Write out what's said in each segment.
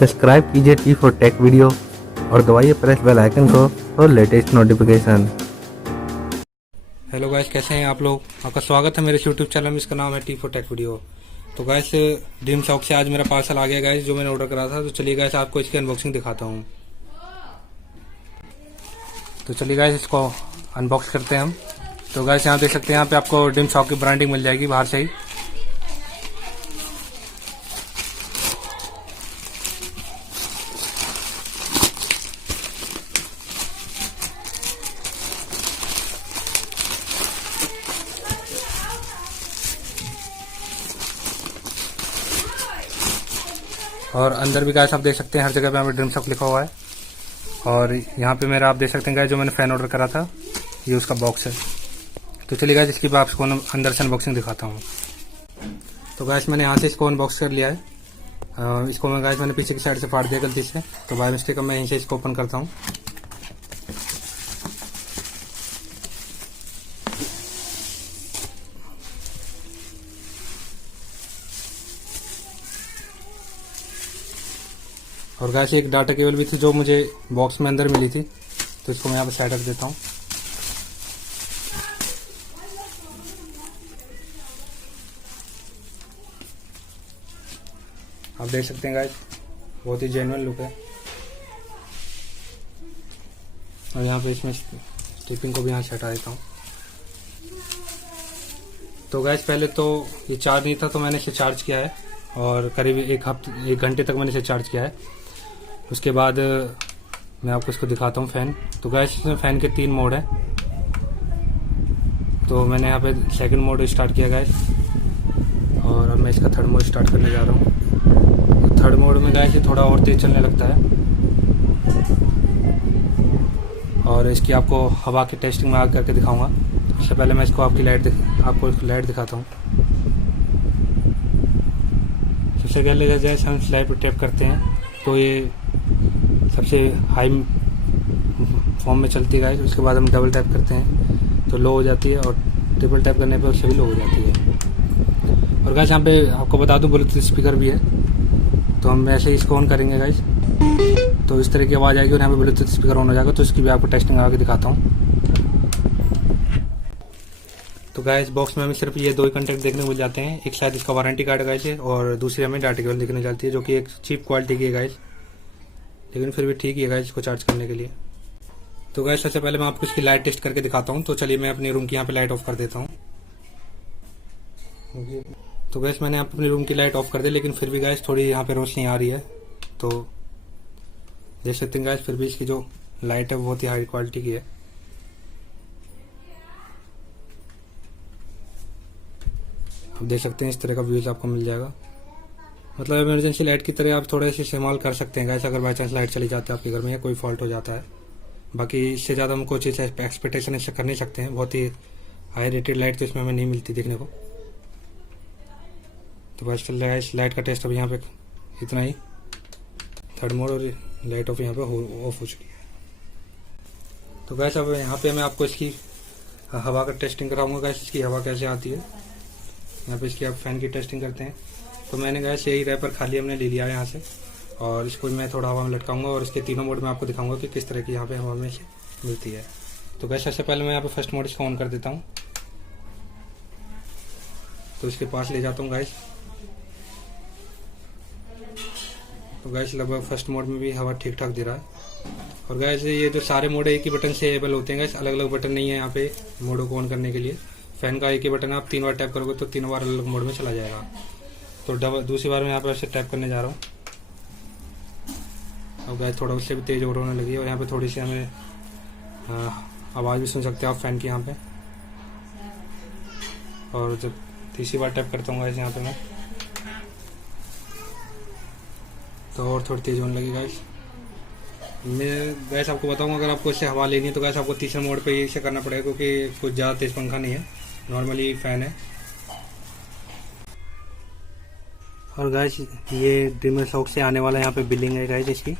Subscribe कीजिए T for take video और दबाइए प्रेस बेल आइकन को for latest notification. Hello guys, कैसे हैं आप लोग। आपका स्वागत है मेरे यूट्यूब चैनल में। इसका नाम है टी फॉर टेक वीडियो। तो गाइस, ड्रीम शॉप से आज मेरा पार्सल आ गया गाइस, जो मैंने ऑर्डर करा था। तो चलिए गाइस, आपको इसकी अनबॉक्सिंग दिखाता हूँ। तो चलिए गाइस, इसको अनबॉक्स करते हैं हम। तो गाइस, यहाँ देख सकते हैं, यहाँ पे आपको ड्रीम शॉप की ब्रांडिंग मिल जाएगी बाहर से ही। और अंदर भी गाइस आप देख सकते हैं, हर जगह पे यहाँ पे ड्रीम शॉप लिखा हुआ है। और यहाँ पे मेरा आप देख सकते हैं गाइस, जो मैंने फैन ऑर्डर करा था, ये उसका बॉक्स है। तो चलिए गाइस, इसकी मैं आपको अंदर से अनबॉक्सिंग दिखाता हूँ। तो गाइस, मैंने यहाँ से इसको अनबॉक्स कर लिया है। इसको मैं गाइस मैंने पीछे की साइड से फाड़ दिया गलती से, तो बाय मिस्टेक मैं यहीं से इसको ओपन करता हूँ। और गाइस, एक डाटा केबल भी थी जो मुझे बॉक्स में अंदर मिली थी, तो इसको मैं यहाँ पे साइड रख देता हूँ। आप देख सकते हैं गाइस, बहुत ही जेन्युइन लुक है। और यहाँ पे इसमें स्टिपिंग को भी यहाँ से हटा देता हूँ। तो गाइस, पहले तो ये चार्ज नहीं था, तो मैंने इसे चार्ज किया है और करीब एक घंटे तक मैंने इसे चार्ज किया है। उसके बाद मैं आपको इसको दिखाता हूँ फैन। तो गाइस, इसमें फैन के 3 मोड हैं। तो मैंने यहाँ पे सेकंड मोड स्टार्ट किया गाइस, और अब मैं इसका थर्ड मोड स्टार्ट करने जा रहा हूँ। तो थर्ड मोड में गाइस ये थोड़ा और तेज चलने लगता है। और इसकी आपको हवा की टेस्टिंग में आगे करके दिखाऊंगा। उससे पहले मैं इसको आपको लाइट दिखाता हूँ। सबसे पहले जैसे हम स्लाइड पर टैप करते हैं तो ये सबसे हाई फॉर्म में चलती है गाइस। उसके बाद हम डबल टैप करते हैं तो लो हो जाती है, और ट्रिपल टैप करने पर उससे भी लो हो जाती है। और गाइस, यहाँ पे आपको बता दूं, ब्लूटूथ स्पीकर भी है। तो हम ऐसे ही इसको ऑन करेंगे गाइस, तो इस तरह की आवाज़ आएगी और यहाँ पे ब्लूटूथ स्पीकर ऑन हो जाएगा। तो इसकी भी आपको टेस्टिंग आगे दिखाता हूँ। तो गाइस, बॉक्स में हमें सिर्फ ये 2 ही कंटेक्ट देखने को मिल जाते हैं। एक शायद इसका वारंटी कार्ड गाइस है, और दूसरी हमें डाटा केबल दिखने जाती है, जो कि एक चीप क्वालिटी की है गाइस, लेकिन फिर भी ठीक है गाइस इसको चार्ज करने के लिए। तो गाइस, सबसे पहले मैं आपको इसकी लाइट टेस्ट करके दिखाता हूँ। तो चलिए मैं अपने रूम की यहाँ पे लाइट ऑफ कर देता हूँ। तो गाइस, मैंने अपने रूम की लाइट ऑफ कर दी, लेकिन फिर भी गाइस थोड़ी यहाँ पे रोशनी आ रही है। तो देख सकते हैं गाइस, फिर भी इसकी जो लाइट है वो बहुत ही हाई क्वालिटी की है। आप देख सकते हैं, इस तरह का व्यूज आपको मिल जाएगा। मतलब इमरजेंसी लाइट की तरह आप थोड़ा सा इस्तेमाल कर सकते हैं गाइस, अगर बाई चांस लाइट चली जाती है आपके घर में या कोई फॉल्ट हो जाता है। बाकी इससे ज़्यादा हम कोई चीज़ एक्सपेक्टेशन इससे कर नहीं सकते हैं। बहुत ही हाई रेटेड लाइट तो इसमें हमें नहीं मिलती देखने को। तो बस चल रहा है इस लाइट का टेस्ट। अब यहाँ पे इतना ही, थर्ड मोड और लाइट ऑफ यहाँ पे ऑफ हो चुकी है। तो गैस, अब यहाँ पे मैं आपको इसकी हवा का टेस्टिंग कराऊंगा गैस, इसकी हवा कैसे आती है। यहाँ पे इसकी आप फैन की टेस्टिंग करते हैं। तो मैंने गैस यही रैपर खाली हमने ले लिया है यहाँ से, और इसको मैं थोड़ा हवा में लटकाऊंगा और इसके तीनों मोड में आपको दिखाऊंगा कि किस तरह की यहाँ पे हवा में से मिलती है। तो गैस, सबसे पहले मैं यहाँ पे फर्स्ट मोड इसको ऑन कर देता हूँ। तो इसके पास ले जाता हूँ गैस। तो गैस, लगभग फर्स्ट मोड में भी हवा ठीक ठाक दे रहा है। और गैस, ये जो सारे मोड है एक ही बटन से एबल होते हैं गैस, अलग अलग बटन नहीं है यहाँ पे मोडों को ऑन करने के लिए। फैन का एक ही बटन है, आप 3 बार टैप करोगे तो 3 बार अलग मोड में चला जाएगा। तो दूसरी बार मैं यहाँ पे ऐसे टैप करने जा रहा हूँ। अब गैस थोड़ा उससे भी तेज और होने लगी है, और यहाँ पे थोड़ी सी हमें आवाज़ भी सुन सकते हैं आप फैन की यहाँ पे। और जब तीसरी बार टैप करता हूँ गैस यहाँ पे मैं, तो और थोड़ी तेज होने लगी गैस। मैं गैस आपको बताऊँगा, अगर आपको इससे हवा लेनी है तो गैस आपको तीसरे मोड पे इसे करना पड़ेगा, क्योंकि कुछ ज़्यादा तेज पंखा नहीं है, नॉर्मली फ़ैन है। और गैस, ये ड्रीम शॉप से आने वाला यहाँ पे बिलिंग है गैस इसकी।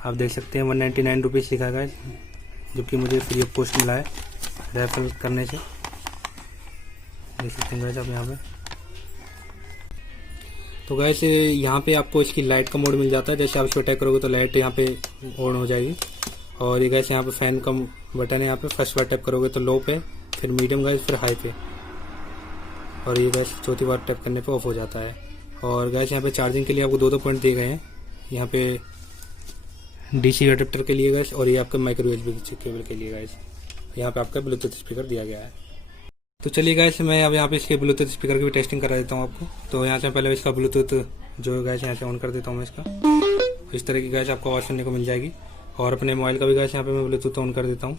आप देख सकते हैं 199 रुपीज़ लिखा है गैस, जो कि मुझे फ्री ऑफ कॉस्ट मिला है रेफर करने से। देख सकते हैं गैस आप यहाँ पे। तो गैस यहाँ पे आपको इसकी लाइट का मोड मिल जाता है। जैसे आप इस पर टैप करोगे तो लाइट यहाँ पे ऑन हो जाएगी। और ये गैस यहाँ पे फैन का बटन है, यहाँ पे फर्स्ट बार टैप करोगे तो लो पे, फिर मीडियम गैस, फिर हाई पे, और ये गैस चौथी बार टैप करने पे ऑफ हो जाता है। और गैस यहाँ पे चार्जिंग के लिए आपको दो पॉइंट दिए गए हैं, यहाँ पे डीसी अडेप्टर के लिए गैस, और ये आपका माइक्रो यूएसबी केबल के लिए गैस। यहाँ पे आपका ब्लूटूथ स्पीकर दिया गया है। तो चलिए गैस मैं अब यहाँ पे इसके ब्लूटूथ स्पीकर की भी टेस्टिंग करा देता हूँ आपको। तो यहाँ से पहले इसका ब्लूटूथ जो गैस यहाँ से ऑन कर देता हूँ मैं इसका। इस तरह की गैस आपको आवाज़ सुनने को मिल जाएगी। और अपने मोबाइल का भी गैस यहाँ पे मैं ब्लूटूथ ऑन कर देता हूँ।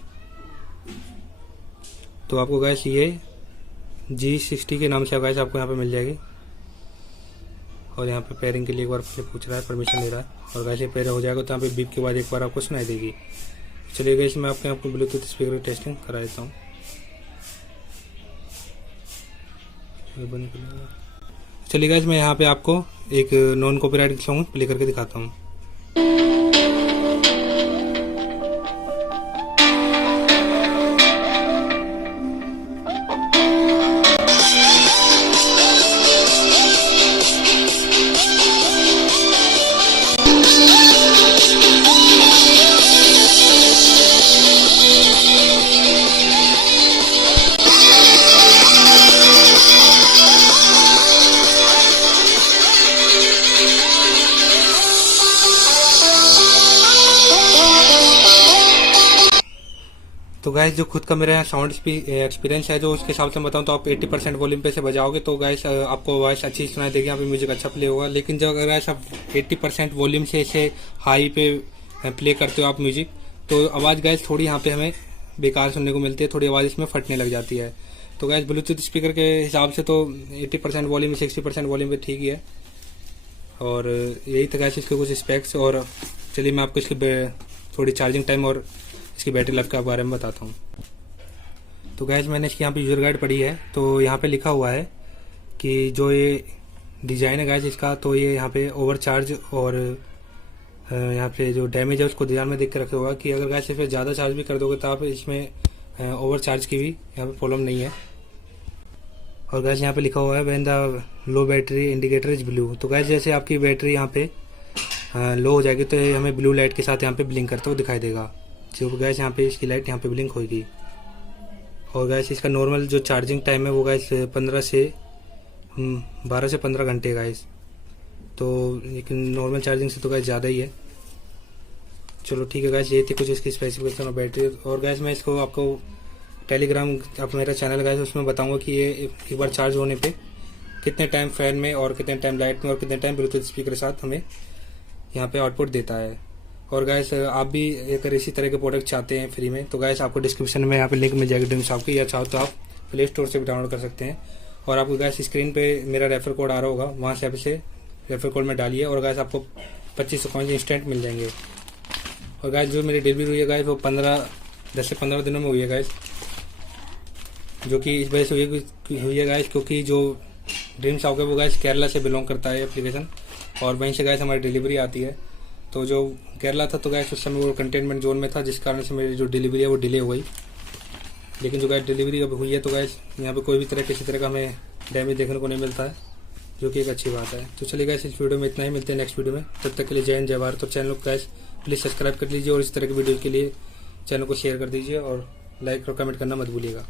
तो आपको गैस ये G60 के नाम से गैस आपको यहाँ पे मिल जाएगी। और यहाँ पे पेयरिंग के लिए एक बार फिर पूछ रहा है, परमिशन ले रहा है। और गैस ये पेयर हो जाएगा तो यहाँ पे बीप के बाद एक बार आपको सुनाई देगी। चलिए गैस मैं आपको ब्लूटूथ स्पीकर की टेस्टिंग करा देता हूँ। चलिए गाइस मैं यहाँ पे आपको एक नॉन कॉपीराइट सॉन्ग प्ले करके दिखाता हूँ। तो गाइस जो खुद का मेरा यहाँ साउंड एक्सपीरियंस है, जो उसके हिसाब से बताऊँ तो आप 80% वॉल्यूम पे से बजाओगे तो गाइस आपको वॉइस अच्छी सुनाई देगी, यहाँ पे म्यूजिक अच्छा प्ले होगा। लेकिन जब अगर गाइस आप 80% वॉल्यूम से इसे हाई पे प्ले करते हो आप म्यूजिक, तो आवाज़ गाइस थोड़ी यहाँ पे हमें बेकार सुनने को मिलती है, थोड़ी आवाज़ इसमें फटने लग जाती है। तो गाइस ब्लूटूथ स्पीकर के हिसाब से तो 80% वॉल्यूम 60% वॉल्यूम पे ठीक ही है। और यही था गाइस इसके कुछ स्पेक्स। और चलिए मैं आपको इसकी थोड़ी चार्जिंग टाइम और इसकी बैटरी लाइफ के बारे में बताता हूँ। तो गैस मैंने इसकी यहाँ पे यूज़र गाइड पढ़ी है, तो यहाँ पे लिखा हुआ है कि जो ये डिज़ाइन है गैस इसका, तो ये यहाँ पे ओवर चार्ज और यहाँ पे जो डैमेज है उसको ध्यान में देख के रखे हुआ कि अगर गैस इसे ज़्यादा चार्ज भी कर दोगे तो आप इसमें ओवर चार्ज की भी यहाँ पे प्रॉब्लम नहीं है। और गैस यहाँ पे लिखा हुआ है when the low battery indicator is blue. तो गैस जैसे आपकी बैटरी यहाँ पे लो हो जाएगी तो ये हमें ब्लू लाइट के साथ यहाँ पे ब्लिंक करते हुए दिखाई देगा। जो गैस यहाँ पे इसकी लाइट यहाँ पे ब्लिंक होगी। और गैस इसका नॉर्मल जो चार्जिंग टाइम है वो गैस 12 से 15 घंटे गैस। तो लेकिन नॉर्मल चार्जिंग से तो गैस ज़्यादा ही है। चलो ठीक है गैस, ये थी कुछ इसकी स्पेसिफिकेशन और बैटरी। और गैस मैं इसको आपको टेलीग्राम आप मेरा चैनल गैस उसमें बताऊँगा कि ये एक बार चार्ज होने पर कितने टाइम फैन में और कितने टाइम लाइट में और कितने टाइम ब्लूटूथ स्पीकर के साथ हमें यहाँ पे आउटपुट देता है। और गैस आप भी अगर इसी तरह के प्रोडक्ट चाहते हैं फ्री में, तो गैस आपको डिस्क्रिप्शन में यहाँ पे लिंक मिल जाएगी ड्रीम शॉप की, या चाहो तो आप प्ले स्टोर से भी डाउनलोड कर सकते हैं। और आपको गैस स्क्रीन पे मेरा रेफर कोड आ रहा होगा, वहाँ से आप इसे रेफर कोड में डालिए और गैस आपको 2500 कॉइन्स इंस्टेंट मिल जाएंगे। और गैस जो मेरी डिलीवरी हुई है गैस वो 10 से 15 दिनों में हुई है गैस, जो कि इस वजह से हुई है गैस क्योंकि जो ड्रीम शॉप है वो गैस केरला से बिलोंग करता है एप्लीकेशन, और वहीं से गैस हमारी डिलीवरी आती है। तो जो केरला था तो गैस उस समय वो कंटेनमेंट जोन में था, जिस कारण से मेरी जो डिलीवरी है वो डिले हो गई। लेकिन जो गैस डिलीवरी अब हुई है तो गैस यहाँ पे कोई भी किसी तरह का हमें डैमेज देखने को नहीं मिलता है, जो कि एक अच्छी बात है। तो चलिए गैस इस वीडियो में इतना ही, मिलते हैं नेक्स्ट वीडियो में। तब तक के लिए जय हिंद जय भारत। तो चैनल को गैस प्लीज़ सब्सक्राइब कर लीजिए और इस तरह की वीडियो के लिए चैनल को शेयर कर दीजिए और लाइक और कमेंट करना मत भूलिएगा।